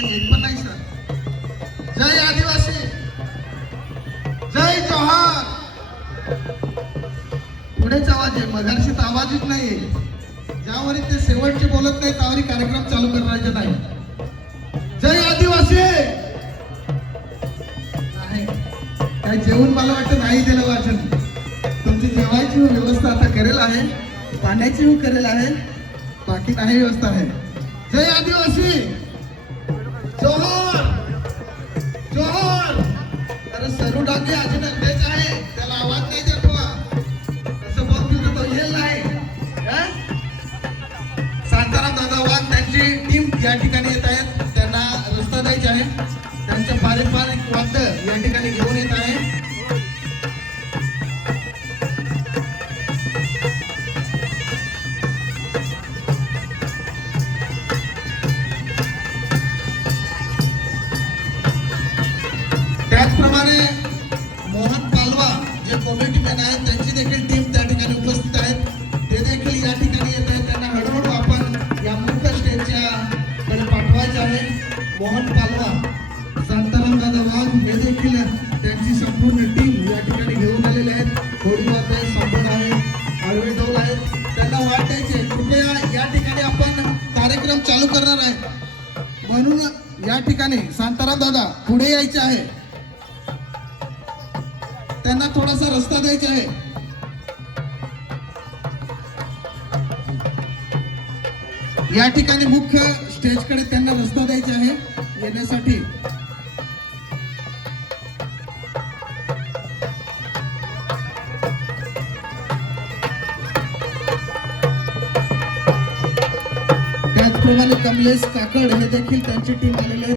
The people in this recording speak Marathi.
काही येत पण नाही सर जय आदिवासी जय जोहार पुढेच आवाज आहे मगाशीच आवाजच नाही ज्यावरी ते शेवटचे बोलत नाही त्यावरी कार्यक्रम चालू करायचे नाही? जय आदिवासी. नाही. काय जेवण मला वाटतं नाही दिलं वाचन. तुमची जेवायची व्यवस्था आता करेल आहे. पाण्याची करेल आहे. बाकी नाही व्यवस्था आहे जय आदिवासी. डाके अजून अध्यक्ष आहे. त्याला आवाज नाही देत तसं बघतील तर तो येईल नाही शांताराम दादा वाघ त्यांची टीम या ठिकाणी येत आहेत. त्यांना रस्ता द्यायचा आहे. त्यांचं पारंपरिक वाद्य या ठिकाणी घेऊन येत आहे. त्याचप्रमाणे जे आहेत त्यांची देखील टीम त्या ठिकाणी उपस्थित आहेत ते देखील या ठिकाणी येत आहेत. त्यांना हळूहळू आपण या मुख्य स्टेजच्या कडे पाठवायचे आहे. मोहन पालवा शांताराम दादा वाघ हे देखील त्यांची संपूर्ण टीम या ठिकाणी घेऊन आलेले आहेत. होडी आहे सांबड आहे. आळवे डोल आहेत. त्यांना वाटायचे कृपया या ठिकाणी आपण कार्यक्रम चालू करणार आहे. म्हणून या ठिकाणी शांताराम दादा पुढे यायचे आहे. त्यांना थोडासा रस्ता द्यायचा आहे. या ठिकाणी मुख्य स्टेजकडे त्यांना रस्ता द्यायचा आहे येण्यासाठी. त्याचप्रमाणे कमलेश काकड हे देखील त्यांची टीम आलेले आहे